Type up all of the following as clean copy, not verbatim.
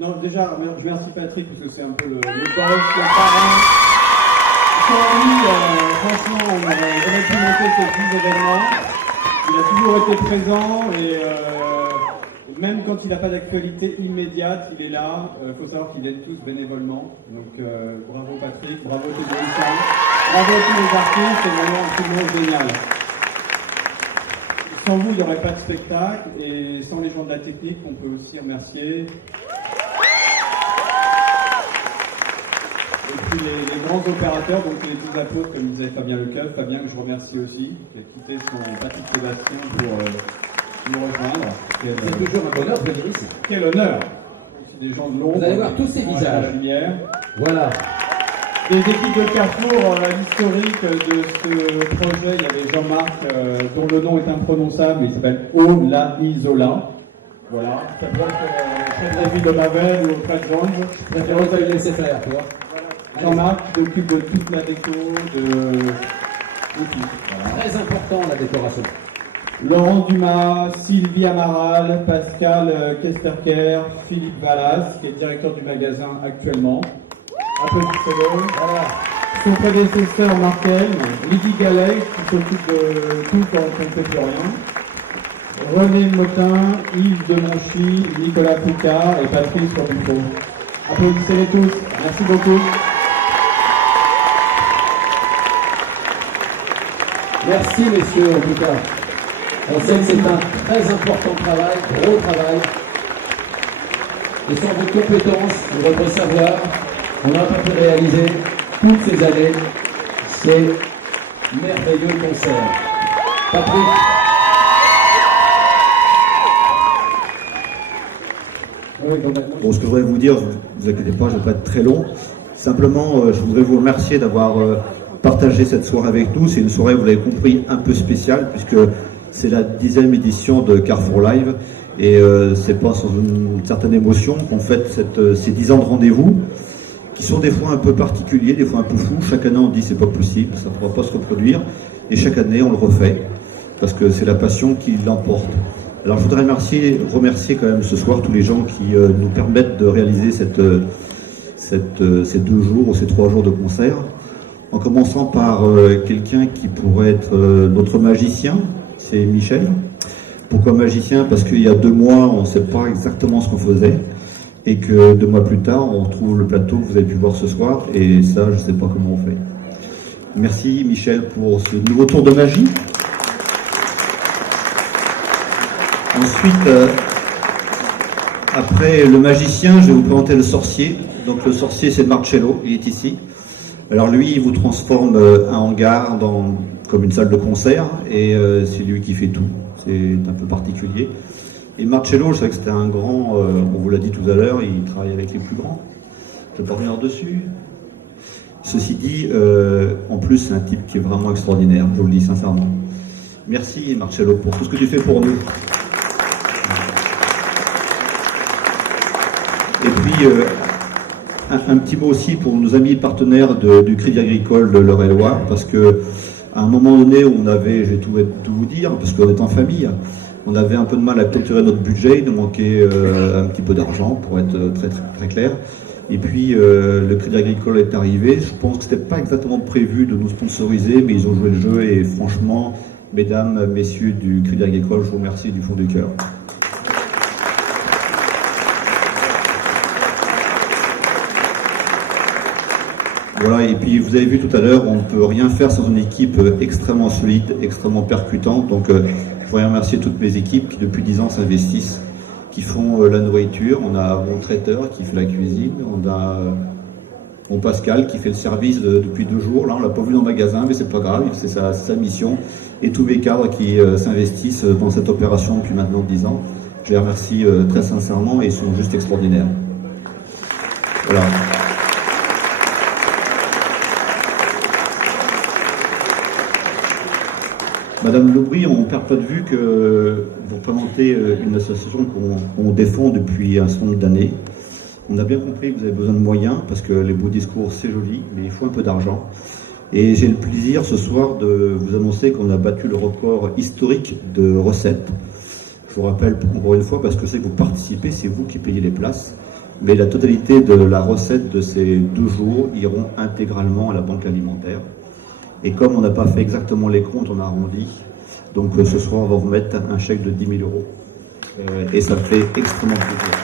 Non, déjà, je remercie Patrick parce que c'est un peu le boss, le parrain. Sans lui, franchement, on aurait jamais pu monter ce type d'événement. Il a toujours été présent et même quand il n'a pas d'actualité immédiate, il est là. Il faut savoir qu'ils viennent tous bénévolement. Donc bravo Patrick, bravo Théodore, bravo à tous les artistes, c'est vraiment absolument génial. Sans vous, il n'y aurait pas de spectacle et sans les gens de la technique, on peut aussi remercier. Et puis les grands opérateurs, donc les petits apôtres, comme disait Fabien Lecoeuf, Fabien que je remercie aussi, qui a quitté son Patrick Sébastien pour nous rejoindre. C'est toujours un bonheur de venir ici. Quel honneur! Aussi des gens de l'ombre. Vous allez voir tous ces visages. La lumière. Voilà. Des équipes de Carrefour, l'historique de ce projet, il y avait Jean-Marc, dont le nom est imprononçable, mais il s'appelle Ola Isola. Voilà, ça peut être chef de la ville de Mavel ou auprès de Georges. Je préfère vous laisser faire, tu vois. Jean-Marc qui s'occupe de toute la déco, de tout. Voilà. Très important la décoration. Laurent Dumas, Sylvie Amaral, Pascal Kesterker, Philippe Vallas, qui est directeur du magasin actuellement. Applaudissez-le. Voilà. Son prédécesseur Markel, Lydie Gallet, qui s'occupe de tout quand on ne fait plus rien. René Motin, Yves Demonchy, Nicolas Foucault et Patrice Robinson. Applaudissez-les tous. Merci beaucoup. Merci messieurs en tout cas. On sait que c'est un très important travail, gros travail. Et sans vos compétences et votre savoir, on n'a pas pu réaliser toutes ces années ces merveilleux concerts. Patrick. Bon, ce que je voudrais vous dire, ne vous inquiétez pas, je ne vais pas être très long. Simplement, je voudrais vous remercier d'avoir partagé cette soirée avec nous. C'est une soirée, vous l'avez compris, un peu spéciale, puisque c'est la 10e édition de Carrefour Live. Et c'est pas sans une certaine émotion qu'on fête ces 10 ans de rendez-vous, qui sont des fois un peu particuliers, des fois un peu fous. Chaque année, on dit c'est pas possible, ça ne pourra pas se reproduire. Et chaque année, on le refait, parce que c'est la passion qui l'emporte. Alors je voudrais remercier quand même ce soir tous les gens qui nous permettent de réaliser ces 2 jours ou ces 3 jours de concert, en commençant par quelqu'un qui pourrait être notre magicien, c'est Michel. Pourquoi magicien? Parce qu'il y a 2 mois, on ne sait pas exactement ce qu'on faisait, et que 2 mois plus tard, on retrouve le plateau que vous avez pu voir ce soir, et ça, je ne sais pas comment on fait. Merci Michel pour ce nouveau tour de magie. Ensuite, après le magicien, je vais vous présenter le sorcier. Donc le sorcier, c'est Marcello, il est ici. Alors lui, il vous transforme un hangar comme une salle de concert, et c'est lui qui fait tout. C'est un peu particulier. Et Marcello, je sais que c'était un grand, on vous l'a dit tout à l'heure, il travaille avec les plus grands. Je ne vais pas revenir dessus. Ceci dit, en plus, c'est un type qui est vraiment extraordinaire, je vous le dis sincèrement. Merci Marcello pour tout ce que tu fais pour nous. Et puis, un petit mot aussi pour nos amis partenaires du Crédit Agricole de l'Eure-et-Loire, parce que à un moment donné, je vais tout vous dire, parce qu'on est en famille, on avait un peu de mal à clôturer notre budget, il nous manquait un petit peu d'argent, pour être très, très, très clair. Et puis, le Crédit Agricole est arrivé. Je pense que ce n'était pas exactement prévu de nous sponsoriser, mais ils ont joué le jeu, et franchement, mesdames, messieurs du Crédit Agricole, je vous remercie du fond du cœur. Voilà, et puis vous avez vu tout à l'heure, on ne peut rien faire sans une équipe extrêmement solide, extrêmement percutante. Donc je voudrais remercier toutes mes équipes qui depuis 10 ans s'investissent, qui font la nourriture. On a mon traiteur qui fait la cuisine, on a mon Pascal qui fait le service depuis 2 jours. Là, on l'a pas vu dans le magasin, mais c'est pas grave, c'est sa mission. Et tous mes cadres qui s'investissent dans cette opération depuis maintenant 10 ans. Je les remercie très sincèrement et ils sont juste extraordinaires. Voilà. Madame Lobry, on ne perd pas de vue que vous représentez une association qu'on défend depuis un certain nombre d'années. On a bien compris que vous avez besoin de moyens, parce que les beaux discours, c'est joli, mais il faut un peu d'argent. Et j'ai le plaisir ce soir de vous annoncer qu'on a battu le record historique de recettes. Je vous rappelle encore une fois, parce que c'est que vous participez, c'est vous qui payez les places. mais la totalité de la recette de ces 2 jours iront intégralement à la banque alimentaire. Et comme on n'a pas fait exactement les comptes, on a arrondi. Donc ce soir, on va vous mettre un chèque de 10 000 €. Et ça fait extrêmement plaisir.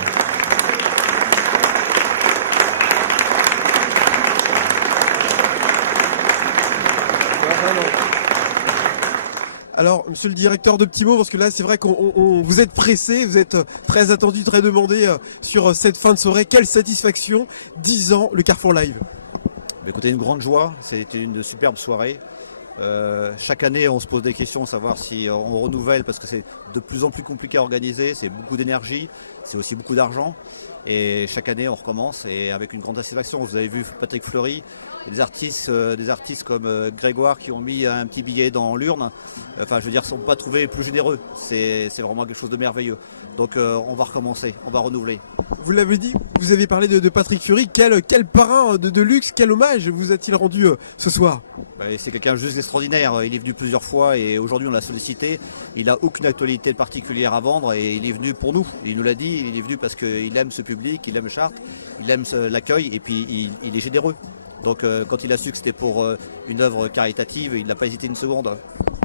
Alors, monsieur le directeur, de petits mots, parce que là, c'est vrai qu'on vous êtes pressé, vous êtes très attendu, très demandé sur cette fin de soirée. Quelle satisfaction, 10 ans, le Carrefour Live. Écoutez, une grande joie, c'était une superbe soirée. Chaque année, on se pose des questions, savoir si on renouvelle, parce que c'est de plus en plus compliqué à organiser, c'est beaucoup d'énergie, c'est aussi beaucoup d'argent. Et chaque année, on recommence, et avec une grande satisfaction. Vous avez vu Patrick Fleury, des artistes comme Grégoire qui ont mis un petit billet dans l'urne. Enfin, je veux dire, ne sont pas trouvés plus généreux. C'est vraiment quelque chose de merveilleux. Donc on va recommencer, on va renouveler. Vous l'avez dit, vous avez parlé de Patrick Fury. Quel parrain de luxe, quel hommage vous a-t-il rendu ce soir? C'est quelqu'un juste d'extraordinaire. Il est venu plusieurs fois et aujourd'hui on l'a sollicité. Il n'a aucune actualité particulière à vendre et il est venu pour nous. Il nous l'a dit, il est venu parce qu'il aime ce public, il aime Chartres, il aime l'accueil et puis il est généreux. Donc quand il a su que c'était pour une œuvre caritative, il n'a pas hésité une seconde.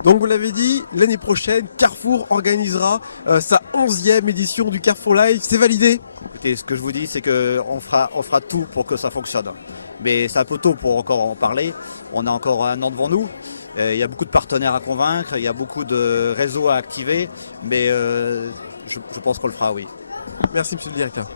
Donc vous l'avez dit, l'année prochaine, Carrefour organisera sa 11e édition du Carrefour Live. C'est validé? Écoutez, ce que je vous dis, c'est qu'on fera tout pour que ça fonctionne. Mais c'est un peu tôt pour encore en parler. On a encore 1 an devant nous. Il y a beaucoup de partenaires à convaincre, il y a beaucoup de réseaux à activer. Mais je pense qu'on le fera, oui. Merci, monsieur le directeur.